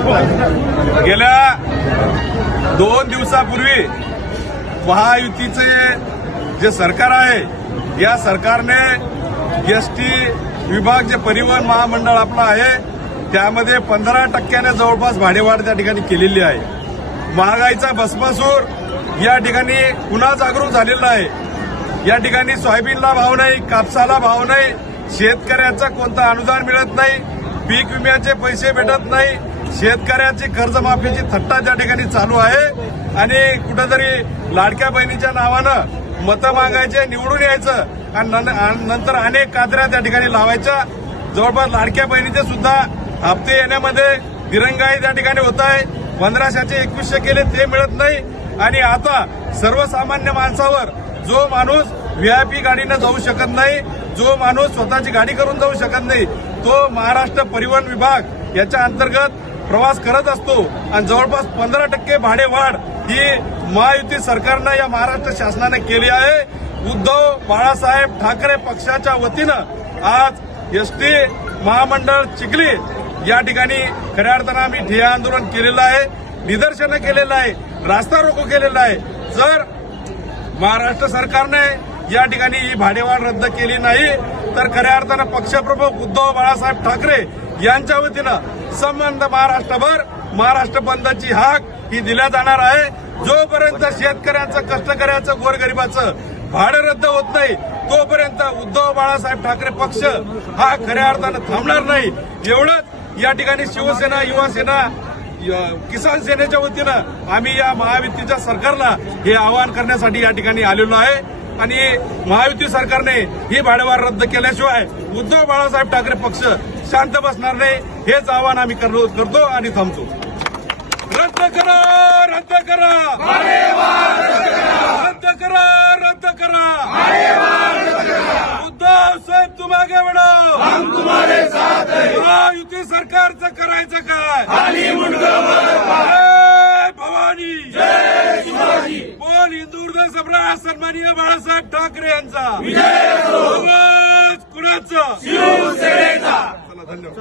गेल्या दोन दिवसापूर्वी महायुतीचे जे सरकार आहे या सरकारने एस टी विभाग जे परिवहन महामंडळ आपलं आहे त्यामध्ये पंधरा टक्क्याने जवळपास भाडेवाढ त्या ठिकाणी केलेली आहे. महागाईचा भस्मासूर या ठिकाणी पुन्हा जागरूक झालेला आहे. या ठिकाणी सोयाबीनला भाव नाही कापसाला भाव नाही शेतकऱ्याचं कोणतं अनुदान मिळत नाही पीक विम्याचे पैसे भेटत नाही शेतकऱ्याची कर्जमाफीची थट्टा त्या ठिकाणी चालू आहे आणि कुठेतरी लाडक्या बहिणीच्या नावानं मतं मागायचे निवडून यायचं आणि आणि नंतर अनेक कात्र्या त्या ठिकाणी लावायच्या. जवळपास लाडक्या बहिणीचे सुद्धा हप्ते येण्यामध्ये दिरंगाई त्या ठिकाणी होत आहे. पंधराशेचे एकवीसशे केले ते मिळत नाही. आणि आता सर्वसामान्य माणसावर जो माणूस व्हीआयपी गाडीनं जाऊ शकत नाही जो माणूस स्वतःची गाडी करून जाऊ शकत नाही तो महाराष्ट्र परिवहन विभाग याच्या अंतर्गत प्रवास करत असतो आणि जवळपास पंधरा टक्के भाडे वाढ ही महायुती सरकारनं या महाराष्ट्र शासनाने केली आहे. उद्धव बाळासाहेब ठाकरे पक्षाच्या वतीनं आज एसटी महामंडळ चिखली या ठिकाणी खऱ्या अर्थानं आम्ही ठिया आंदोलन केलेलं आहे निदर्शनं केलेलं आहे रास्ता रोको केलेला आहे. जर महाराष्ट्र सरकारने या ठिकाणी ही भाडेवाढ रद्द केली नाही तर खऱ्या अर्थानं पक्षप्रमुख उद्धव बाळासाहेब ठाकरे यांच्या वतीनं संबंध महाराष्ट्रभर महाराष्ट्र बंदची हाक ही दिल्या जाणार आहे. जोपर्यंत शेतकऱ्यांचं कष्टकऱ्याचं गोरगरिबाचं भाडं रद्द होत नाही तोपर्यंत उद्धव बाळासाहेब ठाकरे पक्ष हा खऱ्या अर्थानं थांबणार नाही. एवढंच या ठिकाणी शिवसेना युवासेना किसान सेनेच्या वतीनं आम्ही या महायुतीच्या सरकारला हे आवाहन करण्यासाठी या ठिकाणी आलेलो आहे. आणि महायुती सरकारने ही भाडेवाढ रद्द केल्याशिवाय उद्धव बाळासाहेब ठाकरे पक्ष शांत बसणार नाही हेच आवाहन आम्ही करतो आणि थांबतो. रद्द करा रद्द करा. रद्द करा रद्द करा. उद्धव साहेब तुम्हाला महायुती सरकारचं करायचं सम्राट सन्माननीय बाळासाहेब ठाकरे यांचा. कुणाचा? धन्यवाद.